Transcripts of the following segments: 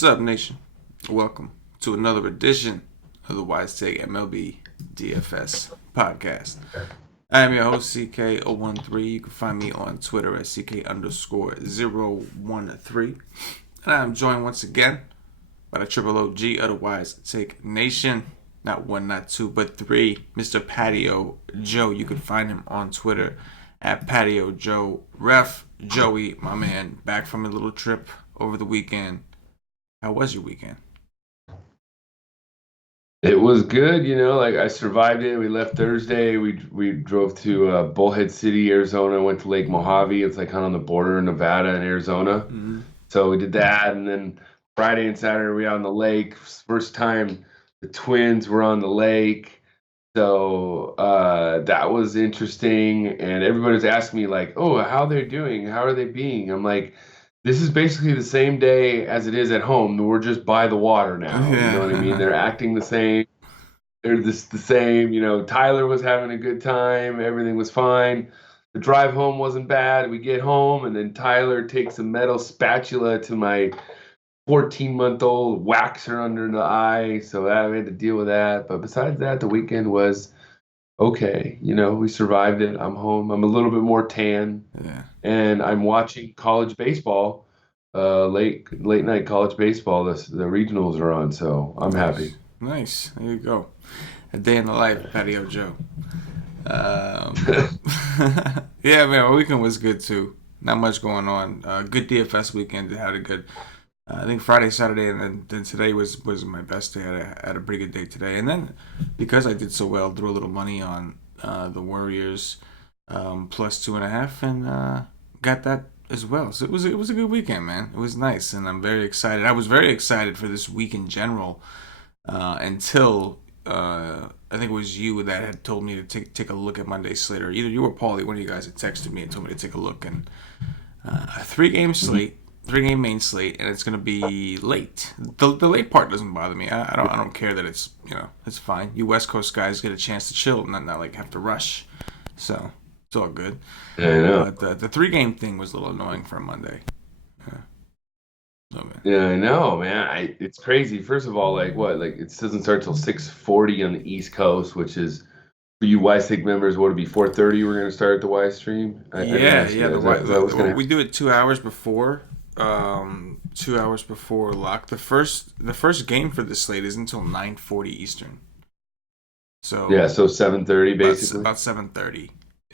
What's up, Nation? Welcome to another edition of the Wise Take MLB DFS podcast. I am your host, CK013. You can find me on Twitter at CK_013. And I am joined once again by the Triple OG of the Wise Take Nation. Not one, not two, but three. Mr. Patio Joe. You can find him on Twitter at Patio Joe. Ref Joey, my man, back from a little trip over the weekend. How was your weekend? It was good, like I survived it. We left Thursday. We drove to Bullhead City, Arizona, went to Lake Mojave. It's like kind of on the border of Nevada and Arizona. Mm-hmm. So we did that, and then Friday and Saturday we on the lake. First time the twins were on the lake. So that was interesting. And everybody was asking me like, "Oh, how they're doing? How are they being?" I'm like, this is basically the same day as it is at home. We're just by the water now. You know what I mean? Yeah. They're acting the same. They're just the same. Tyler was having a good time. Everything was fine. The drive home wasn't bad. We get home, and then Tyler takes a metal spatula to my 14-month-old, whacks her under the eye. So we had to deal with that. But besides that, the weekend was okay. We survived it. I'm home. I'm a little bit more tan, Yeah. and I'm watching college baseball, late night college baseball. The regionals are on, so I'm Nice. happy. Nice. There you go. A day in the life, Patio Joe. Um, yeah, man, my weekend was good too. Not much going on. Good DFS weekend. Had a good. I think Friday, Saturday, and then today was my best day. I had a pretty good day today, and then because I did so well, threw a little money on the Warriors plus 2.5, and got that as well. So it was a good weekend, man. It was nice, and I'm very excited. I was very excited for this week in general until I think it was you that had told me to take a look at Monday slate, or either you or Paulie, one of you guys had texted me and told me to take a look, and a three-game slate, three-game main slate, and it's gonna be late. The late part doesn't bother me. I don't care that it's it's fine. You West Coast guys get a chance to chill, not like have to rush, so it's all good. Yeah, I know. But the three-game thing was a little annoying for a Monday. Yeah. So, man. Yeah, I know, man. It's crazy. First of all, like what? Like it doesn't start till 6:40 on the East Coast, which is for you YSig members. What would it be 4:30? We're gonna start at the Y stream. I didn't Yeah, ask you yeah. that. Is that what's gonna We do it 2 hours before. 2 hours before lock. The first game for this slate is until 9:40 Eastern. Yeah, So so 7:30 basically. about 7:30.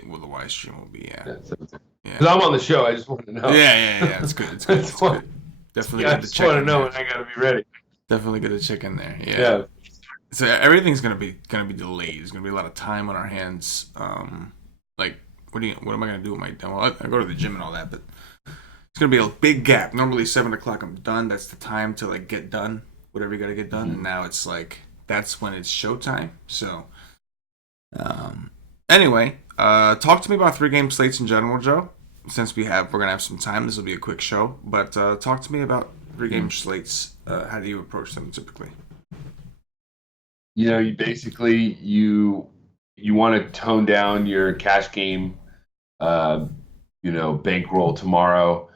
Will the Y stream will be Yeah, 7:30. yeah Because I'm on the show. I just want to yeah know. yeah. It's good. It's I good. just It's want, good. Definitely yeah, I good to just check want to in know there. when I gotta be ready. Definitely good to check in there. Yeah. Yeah. So everything's gonna be delayed. There's gonna be a lot of time on our hands. Like what am I gonna do with my demo? I go to the gym and all that, but it's gonna be a big gap. Normally 7 o'clock I'm done. That's the time to like get done whatever you gotta get done. And now it's like that's when it's showtime. So anyway, talk to me about three-game slates in general, Joe. Since we're gonna have some time, this will be a quick show. But talk to me about three-game slates. How do you approach them typically? You basically you want to tone down your cash game uh, bankroll tomorrow.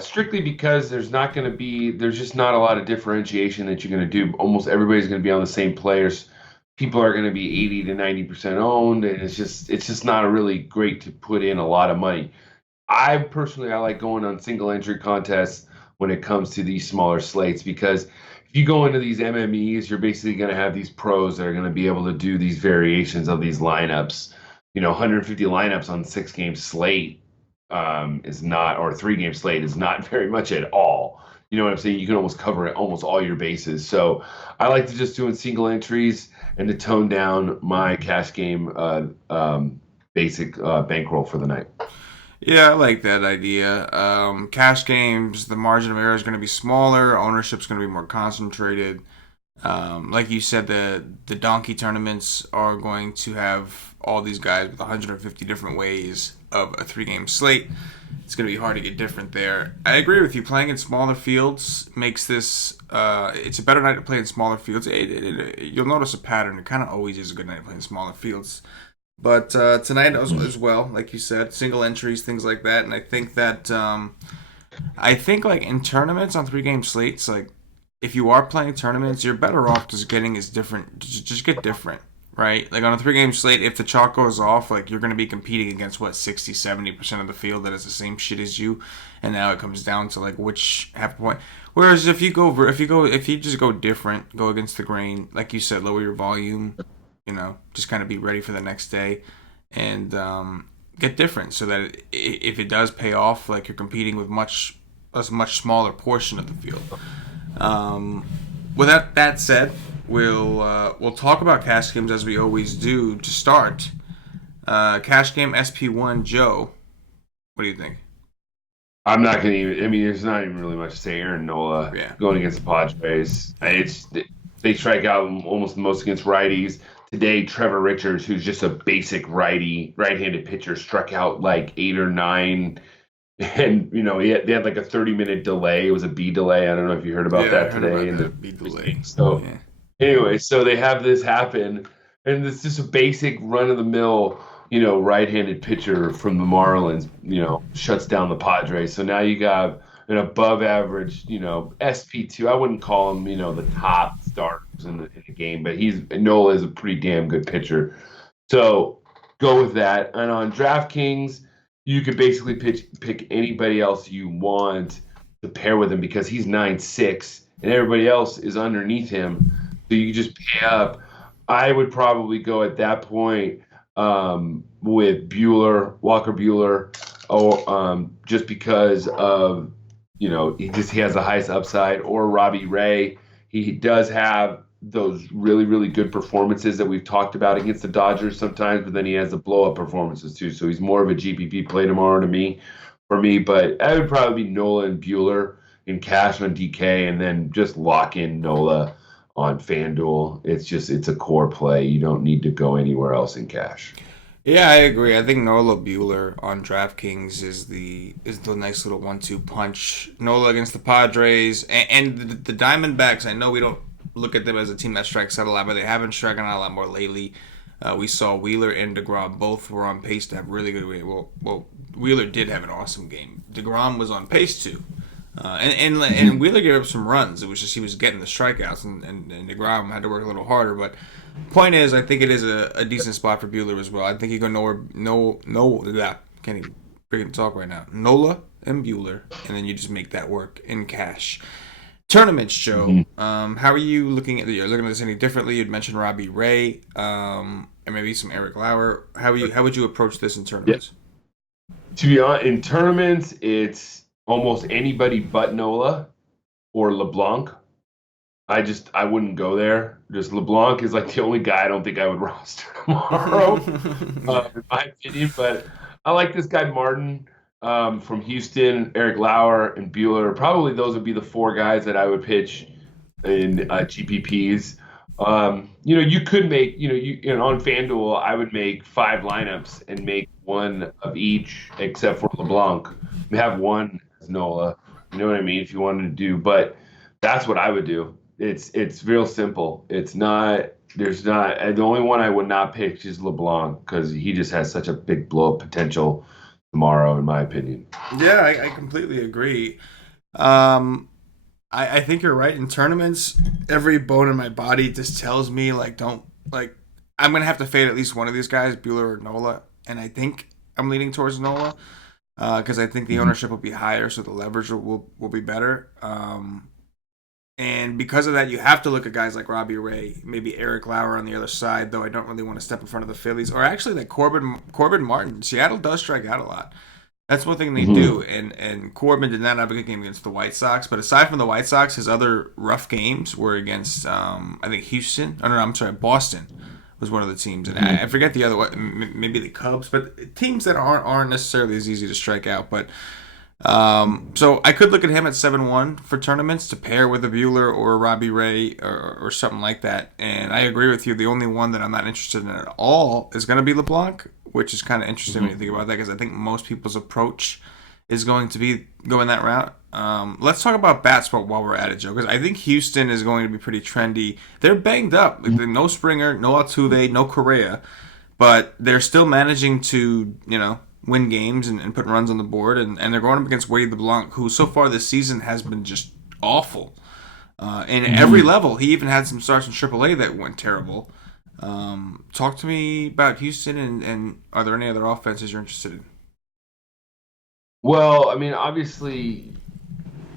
Strictly because there's just not a lot of differentiation that you're going to do. Almost everybody's going to be on the same players. People are going to be 80 to 90% owned, and it's just not a really great to put in a lot of money. I like going on single entry contests when it comes to these smaller slates because if you go into these MMEs, you're basically going to have these pros that are going to be able to do these variations of these lineups. 150 lineups on 6-game slate is not, or 3-game slate is not very much at all. You know what I'm saying? You can almost cover almost all your bases. So I like to just do in single entries and to tone down my cash game basic bankroll for the night. Yeah, I like that idea. Cash games, the margin of error is going to be smaller. Ownership's going to be more concentrated. Like you said, the donkey tournaments are going to have all these guys with 150 different ways of a three-game slate. It's going to be hard to get different there. I agree with you. Playing in smaller fields makes this. It's a better night to play in smaller fields. You'll notice a pattern. It kind of always is a good night to play in smaller fields. But tonight as well, like you said, single entries, things like that, and I think that I think like in tournaments on three-game slates, like if you are playing tournaments, you're better off just getting is different. Just get different, right? Like on a 3-game slate, if the chalk goes off, like you're going to be competing against what 60-70% of the field that is the same shit as you, and now it comes down to like which half point. Whereas if you just go different, go against the grain, like you said, lower your volume, just kind of be ready for the next day, and get different so that if it does pay off, like you're competing with a much smaller portion of the field. With that said, we'll talk about cash games as we always do to start. Cash game SP1 Joe, what do you think? I'm not going to even. I mean, there's not even really much to say. Aaron Nola going against the Padres. They strike out almost the most against righties. Today, Trevor Richards, who's just a basic right-handed pitcher, struck out like 8 or 9. And, they had like a 30-minute delay. It was a B delay. I don't know if you heard about that today. B delay. So, anyway, so they have this happen. And it's just a basic run-of-the-mill, right-handed pitcher from the Marlins, shuts down the Padres. So now you got an above-average, SP2. I wouldn't call him, the top starters in the game, but Nola is a pretty damn good pitcher. So go with that. And on DraftKings, you could basically pick anybody else you want to pair with him because he's 9'6", and everybody else is underneath him. So you just pay up. I would probably go at that point with Walker Buehler, or just because of he has the highest upside, or Robbie Ray. He does have those really, really good performances that we've talked about against the Dodgers sometimes, but then he has the blow-up performances too. So he's more of a GPP play tomorrow for me. But I would probably be Nola and Buehler in cash on DK, and then just lock in Nola on FanDuel. It's a core play. You don't need to go anywhere else in cash. Yeah, I agree. I think Nola Buehler on DraftKings is the nice little 1-2 punch. Nola against the Padres and the Diamondbacks. I know we don't look at them as a team that strikes out a lot, but they have been striking out a lot more lately. We saw Wheeler and DeGrom both were on pace to have really good. Well, Wheeler did have an awesome game. DeGrom was on pace too. And Wheeler gave up some runs. It was just he was getting the strikeouts, and DeGrom had to work a little harder. But point is, I think it is a decent spot for Buehler as well. I think he go can't even freaking talk right now. Nola and Buehler, and then you just make that work in cash. Tournaments, Joe. Mm-hmm. How are you looking at this any differently? You'd mentioned Robbie Ray, and maybe some Eric Lauer. How would you approach this in tournaments? Yeah. To be honest, in tournaments, it's almost anybody but Nola or LeBlanc. I wouldn't go there. Just LeBlanc is like the only guy I don't think I would roster tomorrow, in my opinion. But I like this guy Martin from Houston, Eric Lauer, and Buehler. Probably those would be the 4 guys that I would pitch in GPPs. You could make, on FanDuel, I would make 5 lineups and make 1 of each except for LeBlanc. Have 1 as Nola. You know what I mean? If you wanted to do, but that's what I would do. It's real simple. There's not, the only one I would not pick is LeBlanc because he just has such a big blow up potential tomorrow, in my opinion. Yeah, I completely agree. I think you're right. In tournaments, every bone in my body just tells me I'm gonna have to fade at least one of these guys, Buehler or Nola, and I think I'm leaning towards Nola because I think the ownership will be higher, so the leverage will be better. And because of that, you have to look at guys like Robbie Ray, maybe Eric Lauer on the other side, though I don't really want to step in front of the Phillies. Or actually, like Corbin Martin. Seattle does strike out a lot. That's one thing they do. And Corbin did not have a good game against the White Sox. But aside from the White Sox, his other rough games were against, I think, Boston was one of the teams. And I forget the other one, maybe the Cubs. But teams that aren't necessarily as easy to strike out. But so I could look at him at 7-1 for tournaments to pair with a Buehler or a Robbie Ray or something like that. And I agree with you. The only one that I'm not interested in at all is going to be LeBlanc, which is kind of interesting when you think about that because I think most people's approach is going to be going that route. Let's talk about bats while we're at it, Joe, because I think Houston is going to be pretty trendy. They're banged up. No Springer, no Altuve, no Correa, but they're still managing to, win games and put runs on the board, and they're going up against Wade LeBlanc, who so far this season has been just awful. in every level. He even had some starts in AAA that went terrible. Talk to me about Houston, and are there any other offenses you're interested in? Well, I mean, obviously,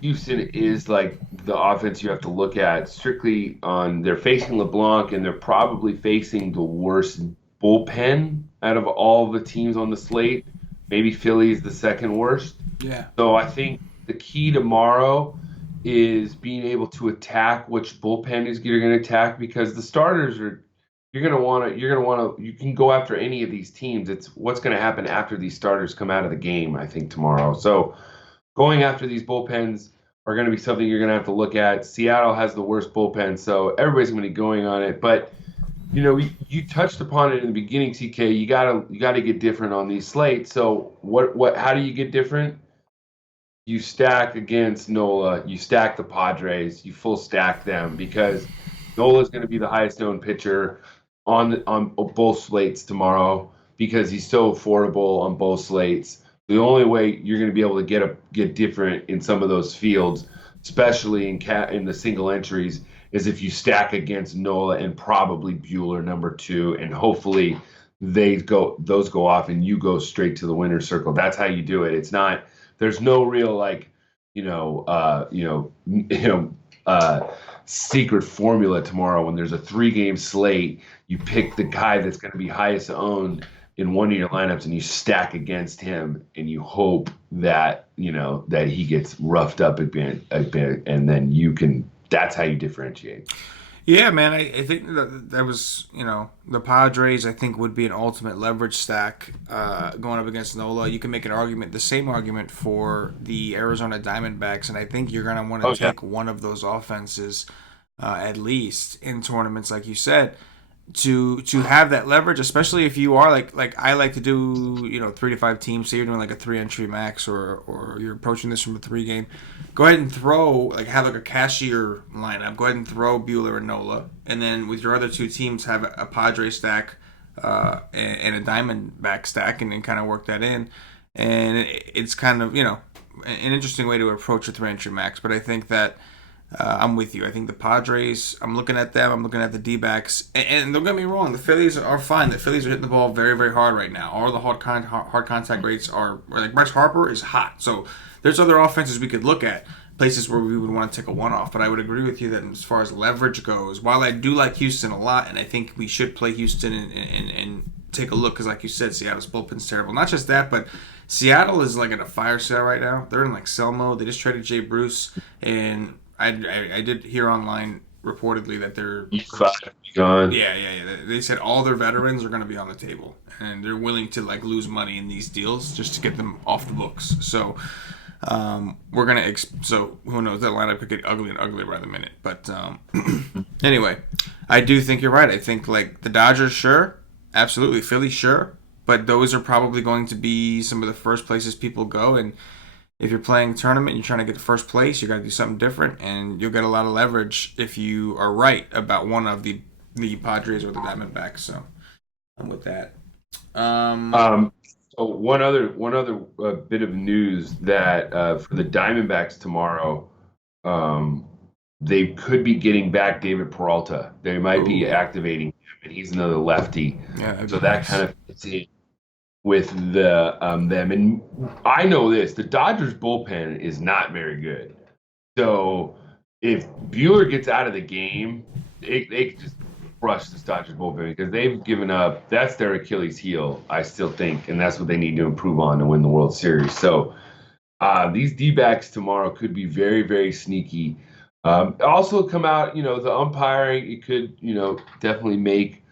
Houston is like the offense you have to look at strictly on. They're facing LeBlanc, and they're probably facing the worst bullpen out of all the teams on the slate. Maybe Philly is the second worst. Yeah. So I think the key tomorrow is being able to attack which bullpen is you're going to attack, because the starters are you can go after any of these teams. It's what's going to happen after these starters come out of the game, I think, tomorrow. So going after these bullpens are going to be something you're going to have to look at. Seattle has the worst bullpen, so everybody's going to be going on it. But you touched upon it in the beginning, CK. You gotta get different on these slates. So what? How do you get different? You stack against Nola. You stack the Padres. You full stack them, because Nola's going to be the highest owned pitcher on both slates tomorrow, because he's so affordable on both slates. The only way you're going to be able to get different in some of those fields, especially in the single entries, is if you stack against Nola and probably Bueller number two, and hopefully those go off and you go straight to the winner's circle. That's how you do it. It's not. There's no real secret formula tomorrow. When there's a 3-game slate, you pick the guy that's going to be highest owned in one of your lineups, and you stack against him, and you hope that that he gets roughed up a bit, and then you can. That's how you differentiate. Yeah, man. I think that was, the Padres, I think, would be an ultimate leverage stack going up against Nola. You can make an argument, the same argument for the Arizona Diamondbacks, and I think you're going to want to take one of those offenses at least in tournaments, like you said, to have that leverage, especially if you are like I like to do, 3 to 5 teams. Say you're doing like a 3-entry max, or you're approaching this from a 3-game. Go ahead and have like a cashier lineup. Go ahead and throw Bueller and Nola, and then with your other 2 teams have a Padre stack and a Diamondback stack, and then kind of work that in. And it's kind of an interesting way to approach a 3-entry max. But I think that. I'm with you. I think the Padres, I'm looking at them. I'm looking at the D-backs. And don't get me wrong, the Phillies are fine. The Phillies are hitting the ball very, very hard right now. All the hard contact rates are, like Bryce Harper is hot. So there's other offenses we could look at, places where we would want to take a one-off. But I would agree with you that as far as leverage goes, while I do like Houston a lot, and I think we should play Houston and take a look, because like you said, Seattle's bullpen's terrible. Not just that, but Seattle is like in a fire sale right now. They're in like sell mode. They just traded Jay Bruce, and I did hear online reportedly that they're gone. Yeah. They said all their veterans are going to be on the table, and they're willing to like lose money in these deals just to get them off the books. So we're gonna. So who knows? That lineup could get ugly and uglier by the minute. But anyway, I do think you're right. I think like the Dodgers, sure, absolutely, Philly, sure, but those are probably going to be some of the first places people go. And if you're playing a tournament, you're trying to get to first place, you got to do something different, and you'll get a lot of leverage if you are right about one of the Padres or the Diamondbacks. So I'm with that. So one other bit of news that for the Diamondbacks tomorrow, they could be getting back David Peralta. They might be activating him, and he's another lefty. Yeah, so that kind of fits in with them. And I know this: the Dodgers bullpen is not very good. So if Bueller gets out of the game, they could just crush the Dodgers bullpen, because they've given up. That's their Achilles heel, I still think, and that's what they need to improve on to win the World Series. So these D-backs tomorrow could be very, very sneaky. Also come out, the umpiring, it could, definitely make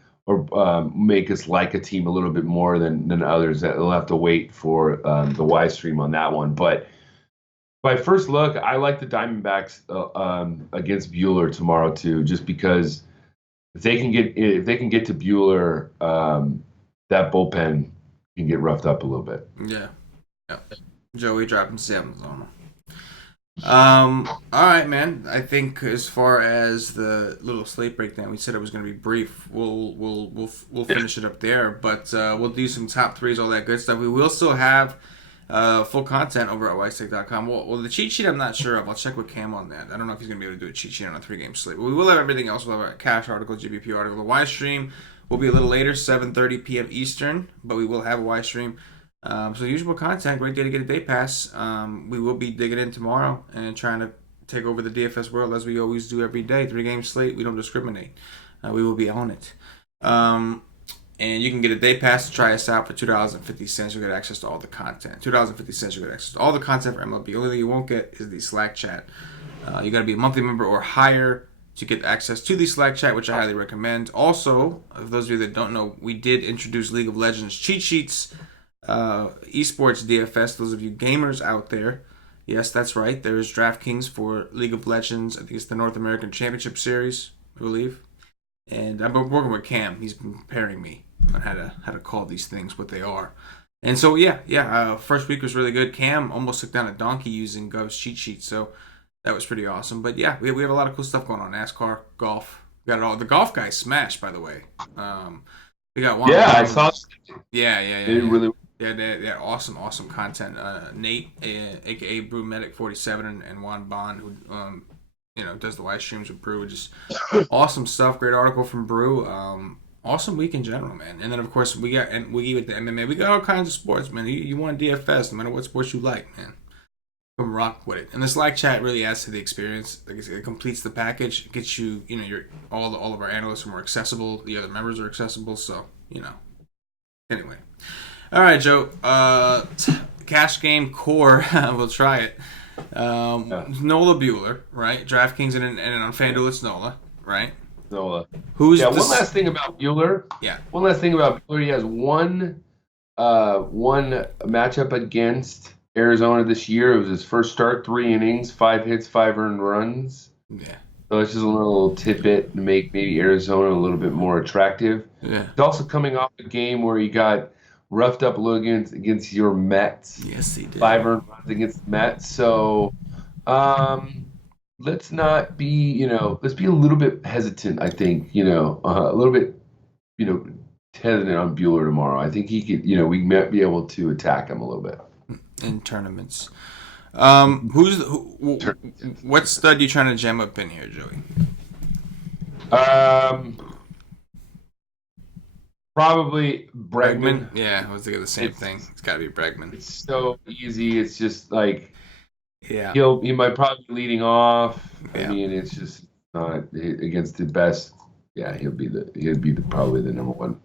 us like a team a little bit more than others. That they'll have to wait for the live stream on that one. But by first look, I like the Diamondbacks against Bueller tomorrow too, just because if they can get to Bueller, that bullpen can get roughed up a little bit. Yeah. Joey dropping sevens on them. All right, man. I think as far as the little slate breakdown, we said it was going to be brief. We'll finish it up there, but we'll do some top threes, all that good stuff. We will still have full content over at whitestick.com. Well, the cheat sheet I'm not sure of. I'll check with Cam on that. I don't know if he's going to be able to do a cheat sheet on a 3-game slate. But we will have everything else. We'll have our cash article, GBP article. The Y stream will be a little later, 7:30 p.m. Eastern, but we will have a Y stream. So usual content, great day to get a day pass. We will be digging in tomorrow and trying to take over the DFS world as we always do every day. 3-game slate, we don't discriminate. We will be on it. And you can get a day pass to try us out for $2.50. You'll get access to all the content. $2.50, you'll get access to all the content for MLB. The only thing you won't get is the Slack chat. You got to be a monthly member or higher to get access to the Slack chat, which I highly recommend. Also, for those of you that don't know, we did introduce League of Legends cheat sheets, esports DFS. Those of you gamers out there, yes, that's right. There is DraftKings for League of Legends. I think it's the North American Championship Series, I believe. And I've been working with Cam. He's been preparing me on how to call these things what they are. And so first week was really good. Cam almost took down a donkey using Gov's cheat sheet, so that was pretty awesome. But yeah, we have a lot of cool stuff going on. NASCAR, golf, we got it all. The golf guy smashed, by the way. We got one. Yeah, I saw. Yeah. Really. Yeah, awesome content. Nate, aka Brew Medic 47, and Juan Bond, who does the live streams with Brew. Just awesome stuff. Great article from Brew. Awesome week in general, man. And then of course we got with the MMA. We got all kinds of sports, man. You want DFS, no matter what sports you like, man. Come rock with it. And the Slack chat really adds to the experience. Like I said, it completes the package. It gets you, your all of our analysts are more accessible. The other members are accessible. So Anyway, all right, Joe. Cash game core. We'll try it. Nola Bueller, right? DraftKings and on FanDuel it's Nola, right? Nola. One last thing about Bueller. Yeah. One last thing about Bueller. He has one matchup against Arizona this year. It was his first start, 3 innings, 5 hits, 5 earned runs. Yeah. So it's just a little tidbit to make maybe Arizona a little bit more attractive. Yeah. He's also coming off a game where he got roughed up a little against your Mets. Yes, he did. 5 earned runs against the Mets. So let's not be, let's be a little bit hesitant, I think, a little bit, hesitant on Bueller tomorrow. I think he could, we might be able to attack him a little bit. In tournaments. What stud you trying to jam up in here, Joey? Probably Bregman. Yeah, I was thinking the same thing. It's got to be Bregman. It's so easy. It's just like, yeah, he might probably be leading off. Yeah. I mean, it's just not against the best. Yeah, he'll be probably the number one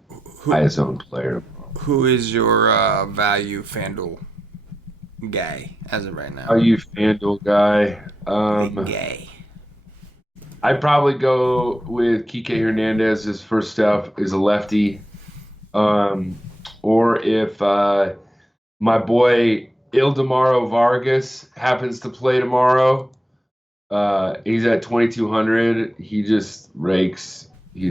highest owned player. Who is your value FanDuel guy as of right now? Are you FanDuel guy? Gay. I'd probably go with Kike Hernandez. His first step is a lefty. Or if my boy Ildemaro Vargas happens to play tomorrow, he's at 2,200. He just rakes. He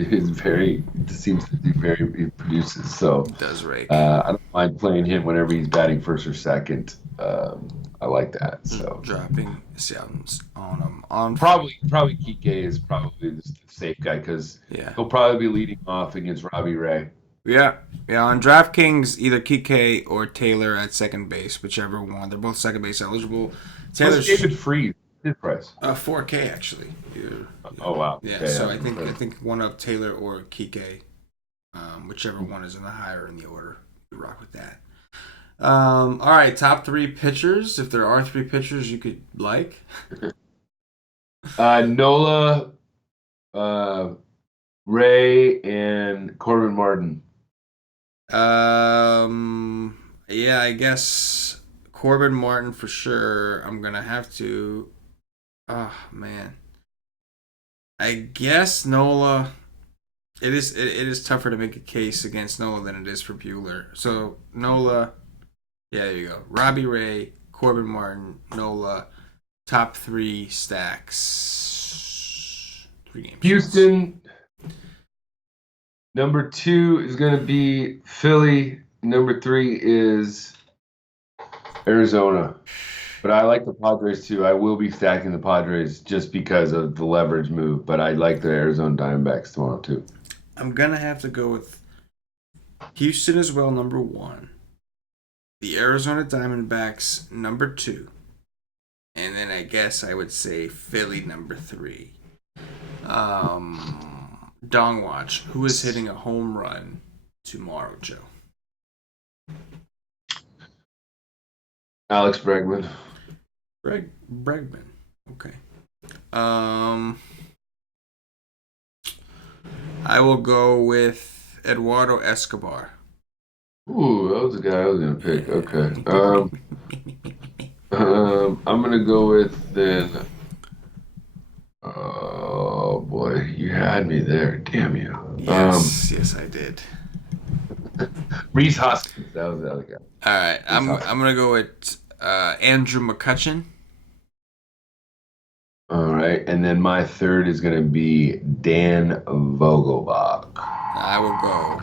produces. So he does rake. I don't mind playing him whenever he's batting first or second. I like that. So dropping sounds on him. Probably Kike is probably the safe guy because he'll probably be leading off against Robbie Ray. Yeah. On DraftKings, either Kike or Taylor at second base, whichever one. They're both second base eligible. Taylor's David Freese. His price. $4K actually. Oh wow. Yeah. Okay, so I think one of Taylor or Kike, whichever one is in the higher in the order, you rock with that. All right, top 3 pitchers. If there are 3 pitchers you could like. Nola, Ray, and Corbin Martin. Yeah, I guess Corbin Martin for sure. I'm gonna have to. Oh man. I guess Nola. It is tougher to make a case against Nola than it is for Bueller. So Nola. Yeah, there you go. Robbie Ray, Corbin Martin, Nola, top 3 stacks. 3 games. Houston. Number 2 is going to be Philly. Number 3 is Arizona. But I like the Padres too. I will be stacking the Padres just because of the leverage move. But I like the Arizona Diamondbacks tomorrow too. I'm going to have to go with Houston as well, number 1. the Arizona Diamondbacks number 2, and then I guess I would say Philly number 3. Dong Watch, who is hitting a home run tomorrow, Joe? Alex Bregman. Bregman. Okay. I will go with Eduardo Escobar. Ooh, that was the guy I was gonna pick. Okay. I'm gonna go with then. Oh boy, you had me there. Damn you. Yes, I did. Reese Hoskins. That was the other guy. All right, I'm gonna go with Andrew McCutchen. All right, and then my third is gonna be Dan Vogelbach. I will go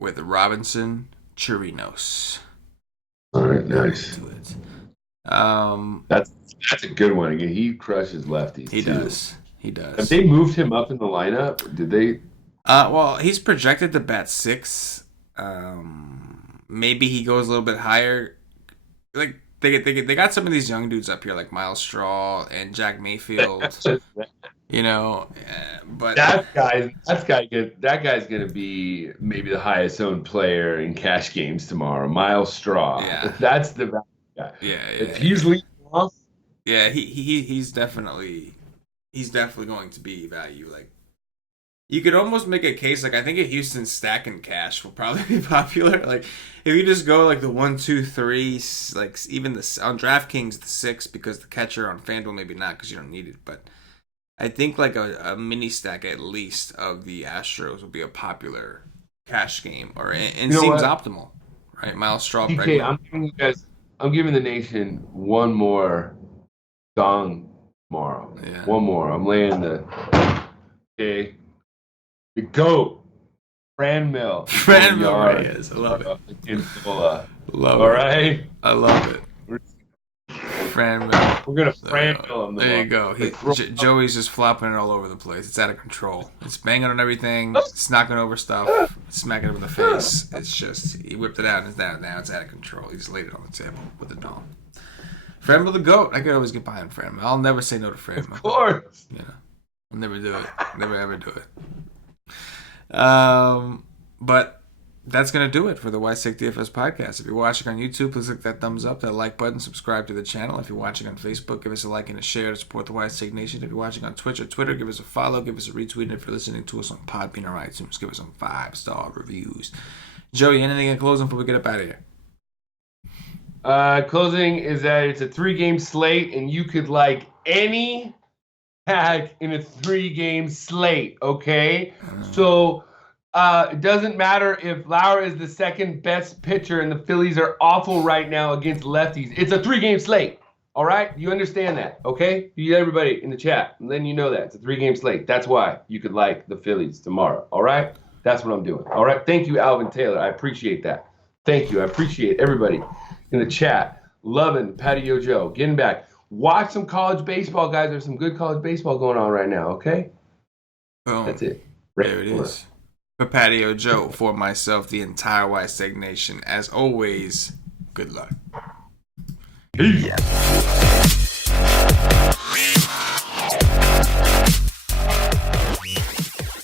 with Robinson Chirinos. All right, nice. That's a good one. Again, he crushes lefties. He too. does. He does. Have they moved him up in the lineup? Did they? Well, he's projected to bat 6. Maybe he goes a little bit higher. Like they got some of these young dudes up here, like Miles Straw and Jack Mayfield. But that guy's gonna be maybe the highest owned player in cash games tomorrow. Miles Straw. Yeah. That's the guy. Yeah. If he's leading off. Yeah, he's definitely going to be value. Like, you could almost make a case, like, I think a Houston stack and cash will probably be popular. Like, if you just go like the 1, 2, 3, like even on DraftKings the 6, because the catcher on FanDuel maybe not because you don't need it, but I think like a mini stack at least of the Astros will be a popular cash game, and seems optimal, right? Miles Straw. CK, I'm giving the nation one more dong tomorrow. Yeah. One more. I'm laying the GOAT. Franmil. Franmil Reyes. I love it. Love it. All right? I love it. Franmil. We're going to Franmil him. There you go. Joey's just flopping it all over the place. It's out of control. It's banging on everything. It's knocking over stuff. Smacking it in the face. It's just, he whipped it out and it's down. Now it's out of control. He just laid it on the table with a dong. Franmil the GOAT. I could always get behind Franmil. I'll never say no to Franmil. Of course. I'll never do it. Never ever do it. But that's going to do it for the White Stick DFS podcast. If you're watching on YouTube, please click that thumbs up, that like button, subscribe to the channel. If you're watching on Facebook, give us a like and a share to support the White Stick Nation. If you're watching on Twitch or Twitter, give us a follow, give us a retweet. And if you're listening to us on Podbean or iTunes, give us some 5-star reviews. Joey, anything in closing before we get up out of here? Closing is that it's a 3-game slate, and you could like any pack in a 3-game slate, okay? So it doesn't matter if Lauer is the second best pitcher and the Phillies are awful right now against lefties. It's a 3-game slate, all right? You understand that, okay? You everybody in the chat, and then you know that. It's a 3-game slate. That's why you could like the Phillies tomorrow, all right? That's what I'm doing, all right? Thank you, Alvin Taylor. I appreciate that. Thank you. I appreciate everybody in the chat. Loving Patio Joe. Getting back. Watch some college baseball, guys. There's some good college baseball going on right now, okay? Boom. That's it. There it is. For Patio Joe, for myself, the entire White Stick Nation, as always, good luck. Peace.